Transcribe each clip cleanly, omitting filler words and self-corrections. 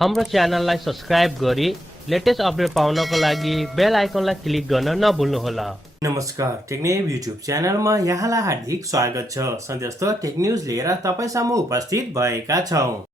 हाम्रो च्यानललाई सब्स्क्राइब गरी लेटेस्ट अपडेट पाउनको लागि बेल आइकनलाई क्लिक गर्न नभुल्नुहोला। नमस्कार, टेक्नेप युट्युब च्यानलमा यहाँलाई हार्दिक स्वागत छ। सधैँ जस्तो टेक न्युज लिएर तपाईसँग उपस्थित भएका छौं।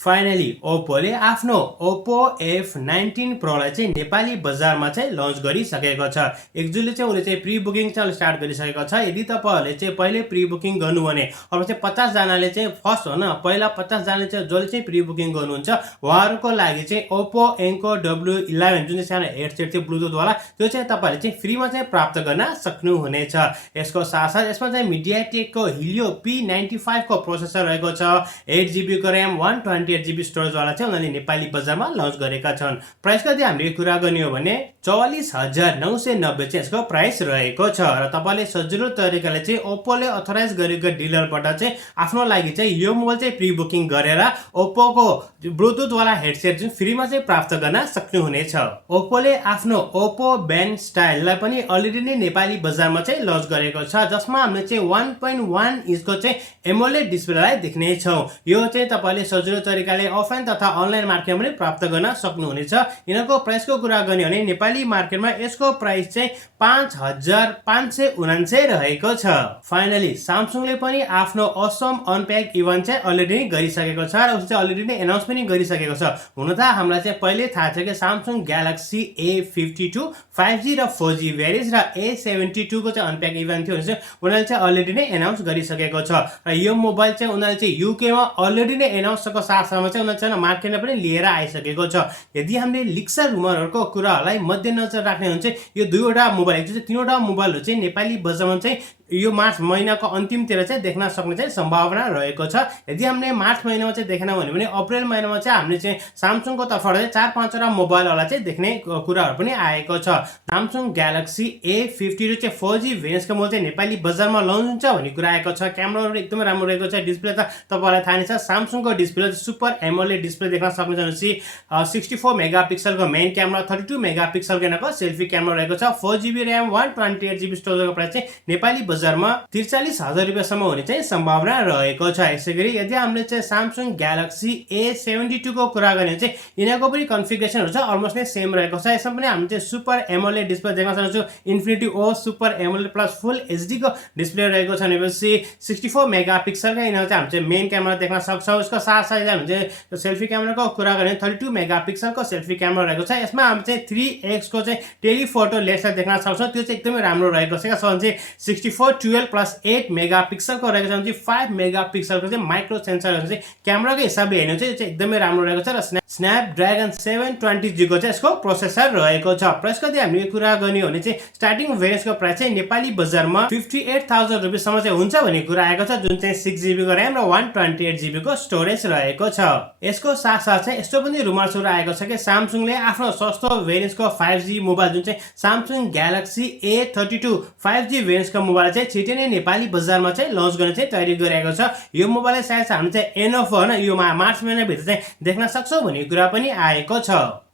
फाइनली ओप्पोले आफ्नो ओप्पो F19 प्रोलाई चाहिँ नेपाली बजारमा चाहिँ लन्च गरिसकेको छ। एक जुनले चाहिँ उले चाहिँ प्री बुकिङ चाहिँ स्टार्ट गरिसकेको छ। यदि तपाईहरुले चाहिँ पहिले प्री बुकिङ गर्नु भने अब चाहिँ 50 जनाले चाहिँ फर्स्ट हो न, पहिला 50 जनाले चाहिँ जसले चाहिँ प्री बुकिङ गर्नुहुन्छ उहाँहरुको लागि चाहिँ Oppo Enco W11 जुन चाहिँ सानो हेडसेट थियो ब्लुटुथ वाला, त्यो चाहिँ तपाईहरुले चाहिँ फ्रीमा चाहिँ प्राप्त गर्न सक्नुहुनेछ। यसको साथसाथ यसमा चाहिँ MediaTekको Helio P95 को प्रोसेसर रहेको छ। 8GB को RAM 128GB स्टोरेज वाला चाहिँ उनीहरूले नेपाली बजारमा लन्च गरेका छन्। प्राइस कति हामीले कुरा गर्ने हो भने 44,990 चाहिँ यसको प्राइस रहेको छ। र तपाईले सजिलो तरिकाले चाहिँ ओप्पोले अथराइज गरेको डिलरबाट चाहिँ आफ्नो लागि चाहिँ यो मोबाइल चाहिँ प्री बुकिङ गरेर ओप्पोको ब्लुटुथ वाला हेडसेट जुन फ्रीमा चाहिँ प्राप्त गर्न सक्नुहुनेछ। ओप्पोले आफ्नो ओप्पो ब्यान्ड स्टाइललाई पनि अलरेडी नै नेपाली बजारमा चाहिँ लन्च गरेको छ, जसमा हामीले चाहिँ 1.1 इन्चको चाहिँ एमोलेड डिस्प्लेलाई देख्ने छौं। यो चाहिँ तपाईले सजिलो तरिकाले अफलाइन तथा अनलाइन मार्केटमा पनि प्राप्त गर्न सक्नुहुनेछ। यिनको प्राइसको कुरा गर्ने भने नेपाली मार्केटमा यसको प्राइस चाहिँ 5,549 रहेको छ। फाइनली स्यामसङले पनि आफ्नो असम अनप्याक इभेन्ट चाहिँ अलरेडी नै गरिसकेको छ र उसले अलरेडी नै एनाउन्स पनि गरिसकेको छ। हुन त हामीलाई चाहिँ पहिले थाहा छ कि स्यामसङ ग्यालेक्सी A52 5G र 4G भेरिएन्ट र A72 को चाहिँ अनप्याक इभेन्ट थियो भने चाहिँ उनीहरूले चाहिँ अलरेडी नै एनाउन्स गरिसकेको छ। र यो मोबाइल चाहिँ उनीहरूले चाहिँ युके मा अलरेडी नै एनाउन्सको साथसाथमा चाहिँ उनीहरूले चाहिँ मार्केटमा पनि लिएर आइसकेको छ। यदि हामीले लिक्स रुमरहरुको कुराहरूलाई मध्यनजर राख्ने हो भने चाहिँ यो दुईवटा मोबाइल चाहिँ तीनवटा मोबाइलहरु चाहिँ नेपाली बजारमा चाहिँ यो मार्च महिनाको अन्तिमतिर चाहिँ देख्न सक्ने चाहिँ सम्भावना रहेको छ। यदि हामीले मार्च महिनामा चाहिँ देखेन भने अप्रिल महिनामा चाहिँ हामीले चाहिँ स्यामसङको तर्फबाट चाहिँ 4-5 वटा मोबाइलहरुलाई चाहिँ देख्ने कुराहरु पनि आएको छ। स्यामसङ ग्यालेक्सी A52 चाहिँ 4G भेरिएन्टको मोबाइल चाहिँ नेपाली बजारमा लन्च हुन्छ भन्ने कुरा आएको छ। क्यामेराहरु एकदमै राम्रो रहेको छ। डिस्प्ले त तपाईलाई थाहा नै छ, स्यामसङको डिस्प्ले सुपर एमोलेड डिस्प्ले देख्न सक्नुहुन्छ। 64 मेगापिक्सलको मेन क्यामेरा, 32 मेगापिक्सलको यहाँको सेल्फी क्यामेरा रहेको छ। 4GB RAM 128GB स्टोरेजको प्राइस चाहिँ नेपाली बजारमा 43,000 रुपैयाँसम्म हुने चाहिँ सम्भावना रहेको छ। यसैगरी यदि हामीले चाहिँ स्यामसङ ग्यालेक्सी A72 को कुरा गर्ने चाहिँ यिनीहरुको पनि कन्फिगरेसनहरु चाहिँ अलमोस्ट नै सेम रहेको छ। यसमा पनि हामीले चाहिँ सुपर एमोलेड डिस्प्ले देख्न सक्छौं। Infinity O super AMOLED plus full HD को डिस्प्ले रहेको छ। भनेपछि 64 मेगापिक्सलको यिनीहरु चाहिँ हामीले मेन क्यामेरा देख्न सक्छौं। यसको साथसाथै हामीले सेल्फी क्यामेराको कुरा गर्ने 32 मेगापिक्सलको सेल्फी क्यामेरा रहेको छ। यसमा हामी चाहिँ 3x को चाहिँ टेलिफोटो लेन्स देख्न सक्छौं। त्यो चाहिँ एकदमै राम्रो रहेको छ। यसमा चाहिँ 6412 प्लस 8 मेगापिक्सलको रहेको छ। भने 5 मेगापिक्सलको चाहिँ माइक्रो सेन्सर चाहिँ क्यामेराको हिसाबले हेर्नु चाहिँ यो चाहिँ एकदमै राम्रो रहेको छ। र स्न्यापड्र्यागन 720G को चाहिँ यसको प्रोसेसर रहेको छ। प्राइस कति हामीले कुरा गर्ने हो भने चाहिँ स्टार्टिङ भेरिएन्टको प्राइस चाहिँ नेपाली बजारमा 58,000 रुपैयाँसम्म चाहिँ हुन्छ भन्ने कुरा आएको छ, जुन चाहिँ 6GB को RAM र 128GB को स्टोरेज रहेको छ। यसको साथसाथ चाहिँ यस्तो पनि रुमर्सहरु आएको छ कि स्यामसङले आफ्नो सस्तो भेरिएन्टको 5G मोबाइल जुन चाहिँ Samsung galaxy A32 5G भेरिएन्टको mobile चाहिँ छिटै नै नेपाली बजारमा चाहिँ लन्च गर्ने चाहिँ तयारी गरिरहेको छ। यो मोबाइल सायद हामी चाहिँ एन्ड अफ हैन यो मार्च महिना भित्र चाहिँ देख्न सक्छौं भन्ने कुरा पनि आएको छ।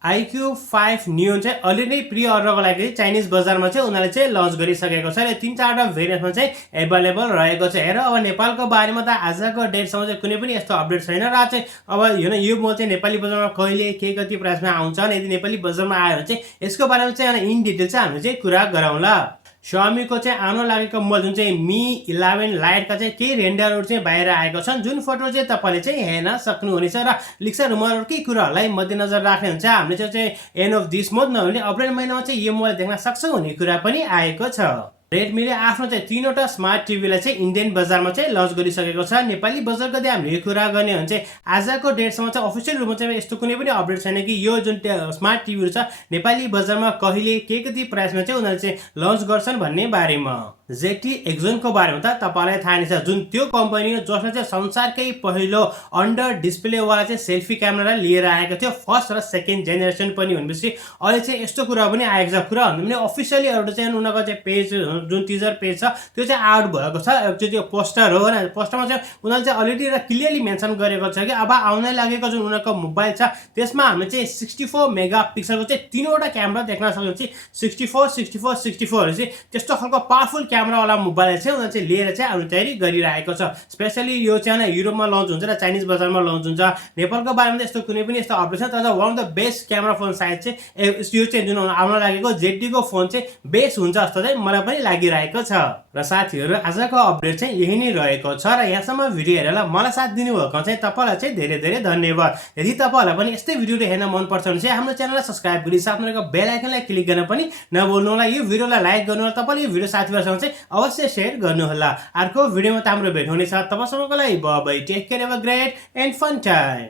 iQ5 Neo चाहिँ अलरेडी प्री अर्डरको लागि चाइनिज बजारमा चाहिँ उनीहरूले चाहिँ लन्च गरिसकेको छ र 3-4 वटा भेरिएन्टमा चाहिँ अवेलेबल रहेको छ। हेर अब नेपालको बारेमा त आजको डेटसम्म चाहिँ कुनै पनि यस्तो अपडेट छैन र चाहिँ अब यो मोबाइल चाहिँ नेपाली बजारमा कहिले के कति प्राइसमा आउँछ, यदि नेपाली बजारमा आयो भने चाहिँ यसको बारेमा चाहिँ इन डिटेल चाहिँ हामीले चाहिँ कुरा गरौँला। Xiaomi को चाहिँ आउन लागेको मोबाइल जुन चाहिँ Mi 11 Lite का चाहिँ केही रेन्डरहरु चाहिँ बाहिर आएको छन्, जुन फोटो चाहिँ तपाईले चाहिँ हेर्न सक्नुहुनेछ। र लिक्स रुमरहरुकै कुराहरुलाई मध्यनजर राख्ने हुन्छ हामीले चाहिँ एन्ड अफ दिस मन्थ नभने अप्रिल महिनामा चाहिँ यो मोबाइल देख्न सक्छौं भन्ने कुरा पनि आएको छ। रेडमीले आफ्नो चाहिँ 3वटा स्मार्ट टिभीलाई चाहिँ इन्डियन बजारमा चाहिँ लन्च गरिसकेको छ। नेपाली बजार कति हामीले कुरा गर्ने हो भने चाहिँ आजको डेटसम्म चाहिँ अफिसियल रूपमा चाहिँ यस्तो कुनै पनि अपडेट छैन कि यो जुन स्मार्ट टिभीहरु छ नेपाली बजारमा कहिले के कति प्राइसमा चाहिँ उनीहरुले चाहिँ लन्च गर्छन् भन्ने बारेमा। ZTE एक्जोनको बारेमा त तपाईलाई थाहा नै छ, जुन त्यो कम्पनी हो जसले चाहिँ संसारकै पहिलो अन्डर डिस्प्ले वाला चाहिँ सेल्फी क्यामेरा लिएर आएको थियो, फर्स्ट र सेकेन्ड जेनेरेसन पनि। भनेपछि अहिले चाहिँ यस्तो कुरा पनि आएको छ। कुरा भन्नु भने अफिसियली एउटा चाहिँ उनीहरुको चाहिँ पेज जुन टिजर पेज छ त्यो चाहिँ आउट भएको छ। त्यो पोस्टर हो हैन, पोस्टरमा चाहिँ उनीहरूले चाहिँ अलरेडी क्लियरली मेन्सन गरेको छ कि अब आउनै लागेको जुन उनीहरूको मोबाइल छ त्यसमा हामीले चाहिँ 64 मेगापिक्सलको चाहिँ तीनवटा क्यामेरा देख्न सक्नुहुन्छ। 64 64 64 चाहिँ त्यस्तो खालको पावरफुल क्यामेरावाला मोबाइल चाहिँ उनीहरूले चाहिँ लिएर चाहिँ आउने तयारी गरिरहेको छ। स्पेशली यो चाहिँ युरोपमा लन्च हुन्छ र चाइनिज बजारमा लन्च हुन्छ। नेपालको बारेमा त यस्तो कुनै पनि यस्तो अपडेट छैन, तर one of the best camera phone सायद चाहिँ यो चाहिँ जुन आउन लागेको ZT को फोन चाहिँ बेस्ट हुन्छ जस्तो चाहिँ मलाई पनि लागिरहेको छ। र साथीहरू आजको अपडेट चाहिँ यही नै रहेको छ र यहाँसम्म भिडियो हेरेर मलाई साथ दिनुभएको चाहिँ तपाईँलाई चाहिँ धेरै धेरै धन्यवाद। यदि तपाईँहरूलाई पनि यस्तै भिडियोहरू हेर्न मनपर्छ भने चाहिँ हाम्रो च्यानललाई सब्स्क्राइब गरी साथमा रहेको बेल आइकनलाई क्लिक गर्न पनि नभुल्नु होला। यो भिडियोलाई लाइक गर्नु होला, तपाईँले यो भिडियो साथीभाइसँग चाहिँ अवश्य सेयर गर्नुहोला। अर्को भिडियोमा त हाम्रो भेट हुनेछ। तबसम्मको लागि bye bye, take care, have a great and fun time.